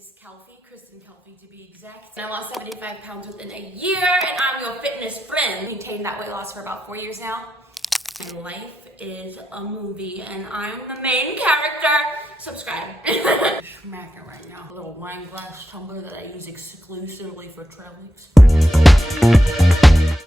is Kristen Kelfie to be exact. And I lost 75 pounds within a year, and I'm your fitness friend. Maintained that weight loss for about 4 years now. My life is a movie, and I'm the main character. Subscribe. Smacking right now. A little wine glass tumbler that I use exclusively for trail mix.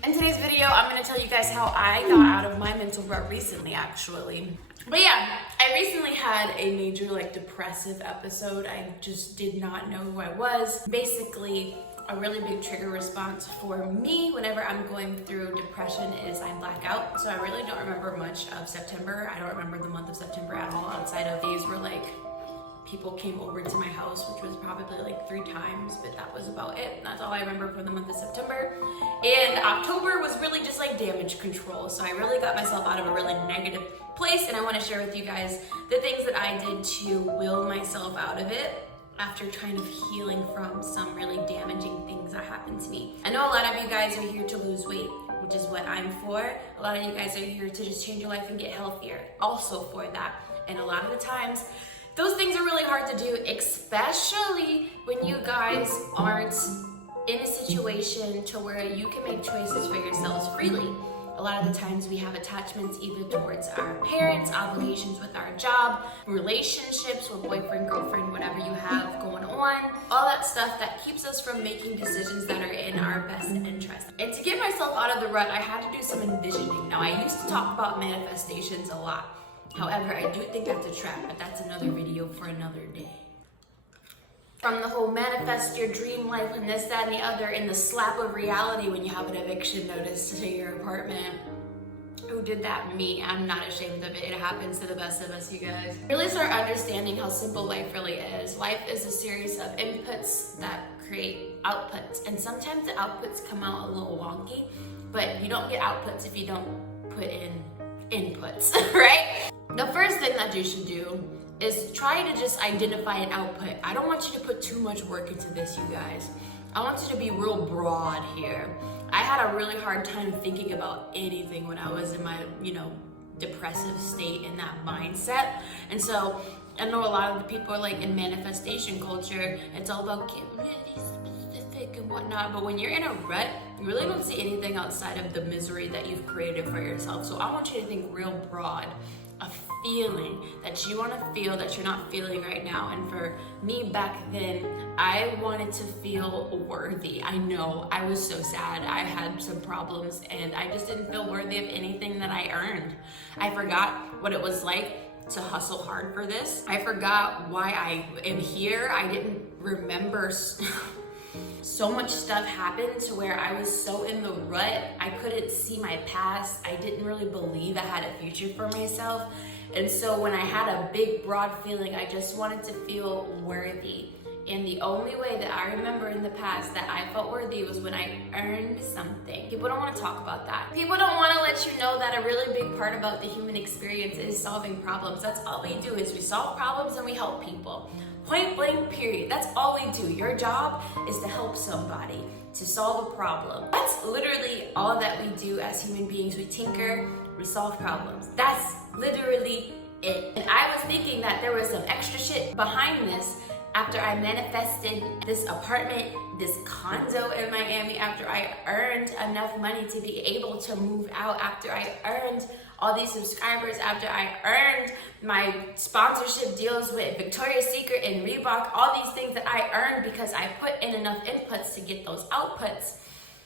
In today's video, I'm going to tell you guys how I got out of my mental rut recently, actually. But yeah, I recently had a major depressive episode. I just did not know who I was. Basically, a really big trigger response for me whenever I'm going through depression is I black out. So I really don't remember much of September. I don't remember the month of September at all, outside of days where people came over to my house, which was probably 3 times, but that was about it. That's all I remember for the month of September. And October was really just damage control. So I really got myself out of a really negative place, and I want to share with you guys the things that I did to will myself out of it after kind of healing from some really damaging things that happened to me. I know a lot of you guys are here to lose weight, which is what I'm for. A lot of you guys are here to just change your life and get healthier, also for that. And a lot of the times, those things are really hard to do, especially when you guys aren't in a situation to where you can make choices for yourselves freely. A lot of the times we have attachments either towards our parents, obligations with our job, relationships with boyfriend, girlfriend, whatever you have going on, all that stuff that keeps us from making decisions that are in our best interest. And to get myself out of the rut, I had to do some envisioning. Now, I used to talk about manifestations a lot. However, I do think that's a trap, but that's another video for another day. From the whole manifest your dream life and this, that, and the other, and the slap of reality when you have an eviction notice to your apartment. Who did that? Me. I'm not ashamed of it. It happens to the best of us, you guys. Really start understanding how simple life really is. Life is a series of inputs that create outputs, and sometimes the outputs come out a little wonky, but you don't get outputs if you don't put in inputs, right? The first thing that you should do is try to just identify an output. I don't want you to put too much work into this, you guys. I want you to be real broad here. I had a really hard time thinking about anything when I was in my, depressive state, in that mindset. And so I know a lot of the people are in manifestation culture. It's all about getting really specific and whatnot. But when you're in a rut, you really don't see anything outside of the misery that you've created for yourself. So I want you to think real broad. A feeling that you want to feel that you're not feeling right now. And for me back then, I wanted to feel worthy. I know I was so sad. I had some problems and I just didn't feel worthy of anything that I earned. I forgot what it was like to hustle hard for this. I forgot why I am here. I didn't remember so much stuff happened to where I was so in the rut, I couldn't see my past. I didn't really believe I had a future for myself. And so when I had a big, broad feeling, I just wanted to feel worthy. And the only way that I remember in the past that I felt worthy was when I earned something. People don't want to talk about that. People don't want to let you know that a really big part about the human experience is solving problems. That's all we do, is we solve problems and we help people. Point blank, period. That's all we do. Your job is to help somebody, to solve a problem. That's literally all that we do as human beings. We tinker, we solve problems. That's literally it. And I was thinking that there was some extra shit behind this after I manifested this apartment, this condo in Miami, after I earned enough money to be able to move out, after I earned all these subscribers, after I earned my sponsorship deals with Victoria's Secret and Reebok, all these things that I earned because I put in enough inputs to get those outputs.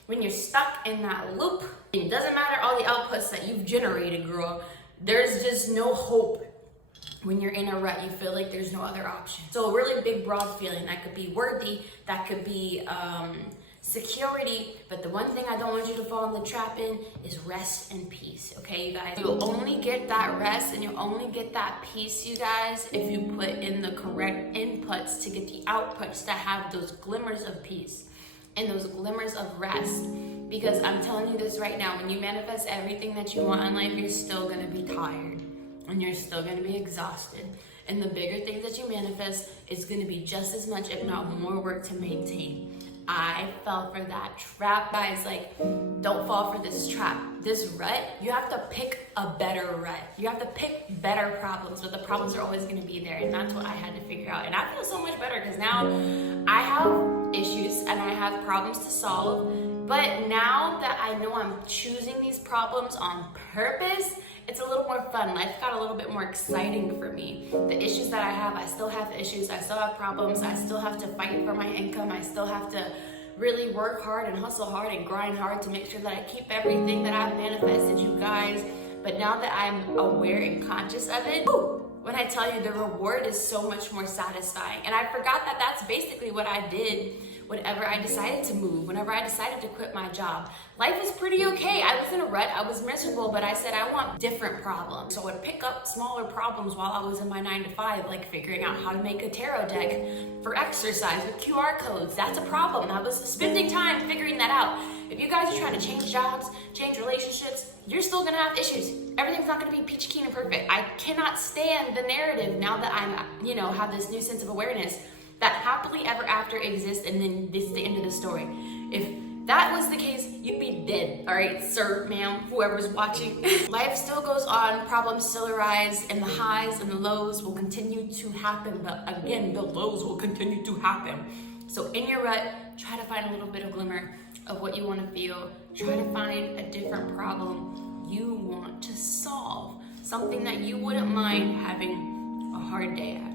When you're stuck in that loop, it doesn't matter all the outputs that you've generated, girl, there's just no hope. When you're in a rut, you feel like there's no other option. So a really big, broad feeling that could be worthy, that could be security, but the one thing I don't want you to fall in the trap in is rest and peace, okay, you guys? You'll only get that rest and you'll only get that peace, you guys, if you put in the correct inputs to get the outputs that have those glimmers of peace and those glimmers of rest. Because I'm telling you this right now, when you manifest everything that you want in life, you're still gonna be tired and you're still gonna be exhausted. And the bigger things that you manifest is gonna be just as much, if not more, work to maintain. I fell for that trap. Guys, like, don't fall for this trap. This rut, you have to pick a better rut. You have to pick better problems, but the problems are always gonna be there, and that's what I had to figure out. And I feel so much better because now I have issues and I have problems to solve, but now that I know I'm choosing these problems on purpose, it's a little more fun. Life got a little bit more exciting for me. The issues that I still have issues, I still have problems, I still have to fight for my income, I still have to really work hard and hustle hard and grind hard to make sure that I keep everything that I've manifested, you guys. But now that I'm aware and conscious of it, when I tell you the reward is so much more satisfying. And I forgot that that's basically what I did whenever I decided to move, whenever I decided to quit my job. Life was pretty okay. I was in a rut, I was miserable, but I said I want different problems. So I would pick up smaller problems while I was in my 9-to-5, like figuring out how to make a tarot deck for exercise with QR codes. That's a problem. I was spending time figuring that out. If you guys are trying to change jobs, change relationships, you're still gonna have issues. Everything's not gonna be peachy keen and perfect. I cannot stand the narrative now that I'm, have this new sense of awareness that happily ever after exists and then this is the end of the story. If that was the case, you'd be dead, all right, sir, ma'am, whoever's watching. Life still goes on, problems still arise, and the highs and the lows will continue to happen, but again, the lows will continue to happen. So in your rut, try to find a little bit of glimmer of what you want to feel. Try to find a different problem you want to solve, something that you wouldn't mind having a hard day at.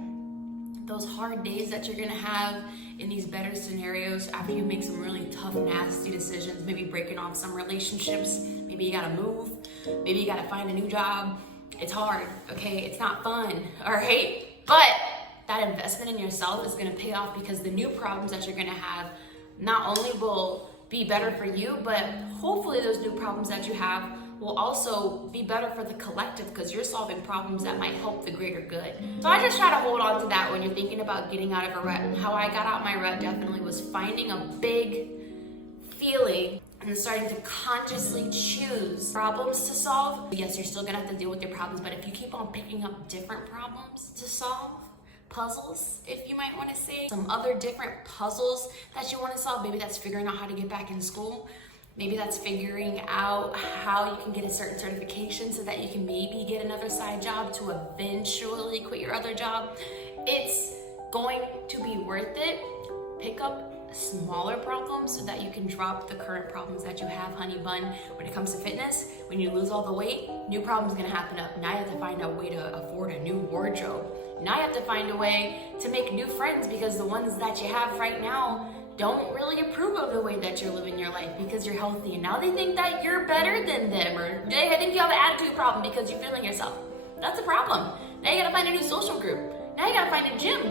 Those hard days that you're gonna have in these better scenarios after you make some really tough, nasty decisions, maybe breaking off some relationships, maybe you gotta move, maybe you gotta find a new job. It's hard, okay? It's not fun, all right? But that investment in yourself is gonna pay off because the new problems that you're gonna have not only will be better for you, but hopefully those new problems that you have will also be better for the collective because you're solving problems that might help the greater good. So I just try to hold on to that when you're thinking about getting out of a rut. And how I got out my rut definitely was finding a big feeling and starting to consciously choose problems to solve. Yes, you're still gonna have to deal with your problems, but if you keep on picking up different problems to solve, puzzles, if you might want to say, some other different puzzles that you want to solve, maybe that's figuring out how to get back in school. Maybe that's figuring out how you can get a certain certification so that you can maybe get another side job to eventually quit your other job. It's going to be worth it. Pick up smaller problems so that you can drop the current problems that you have, honey bun. When it comes to fitness, when you lose all the weight, new problems gonna happen up. Now you have to find a way to afford a new wardrobe. Now you have to find a way to make new friends because the ones that you have right now don't really approve of the way that you're living your life because you're healthy, and now they think that you're better than them, or I think you have an attitude problem because you're feeling yourself. That's a problem. Now you gotta find a new social group. Now you gotta find a gym.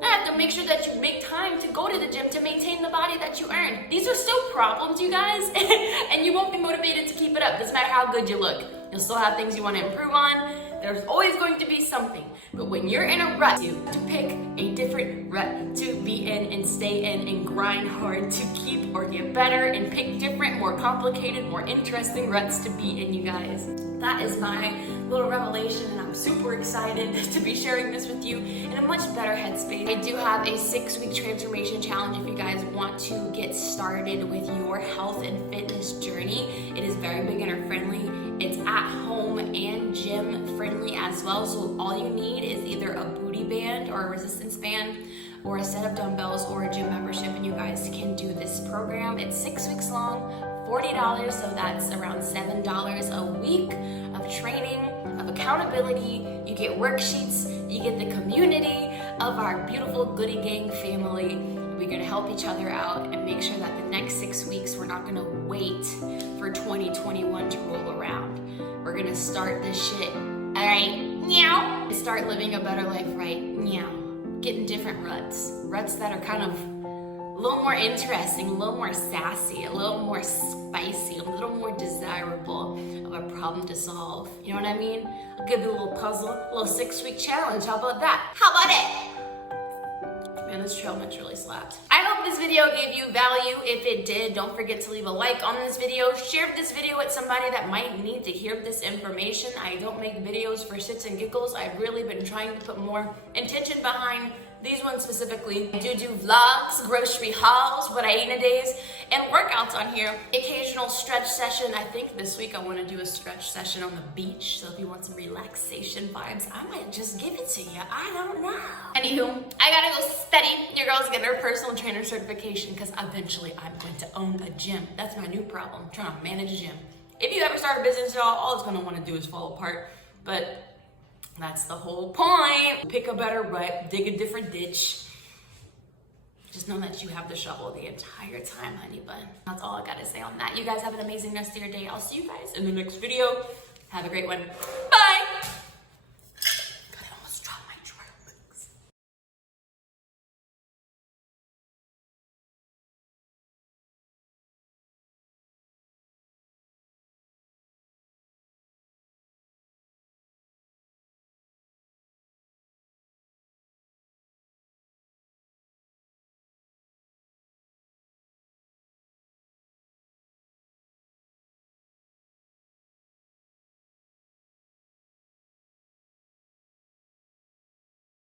Now you have to make sure that you make time to go to the gym to maintain the body that you earned. These are still problems, you guys, and you won't be motivated to keep it up. Doesn't matter how good you look. You'll still have things you want to improve on. There's always going to be something. But when you're in a rut, you have to pick a different rut to be in and stay in and grind hard to keep or get better and pick different, more complicated, more interesting ruts to be in, you guys. That is my little revelation, and I'm super excited to be sharing this with you in a much better headspace. I do have a 6-week transformation challenge if you guys want to get started with your health and fitness journey. It is very beginner friendly. It's at home and gym friendly as well. So all you need is either a booty band or a resistance band or a set of dumbbells or a gym membership, and you guys can do this program. It's 6 weeks long, $40, so that's around $7 a week of training, of accountability. You get worksheets, you get the community of our beautiful Goody Gang family. We're gonna help each other out and make sure that the next 6 weeks, we're not gonna wait for 2021 to roll around. We're gonna start this shit, all right? Meow. Start living a better life, right? Meow. Getting different ruts that are kind of a little more interesting, a little more sassy, a little more spicy, a little more desirable of a problem to solve. You know what I mean? I'll give you a little puzzle, a little 6-week challenge. How about that? How about it? Man, this trail mix really slapped. I hope this video gave you value. If it did, don't forget to leave a like on this video. Share this video with somebody that might need to hear this information. I don't make videos for shits and giggles. I've really been trying to put more intention behind these ones specifically, I do vlogs, grocery hauls, what I eat in a days, and workouts on here. Occasional stretch session. I think this week I want to do a stretch session on the beach. So if you want some relaxation vibes, I might just give it to you. I don't know. Anywho, I gotta go study. Your girl's getting her personal trainer certification because eventually I'm going to own a gym. That's my new problem, I'm trying to manage a gym. If you ever start a business, y'all, all it's gonna want to do is fall apart. But that's the whole point. Pick a better rut, dig a different ditch. Just know that you have the shovel the entire time, honey bun. That's all I gotta say on that. You guys have an amazing rest of your day. I'll see you guys in the next video. Have a great one. Bye!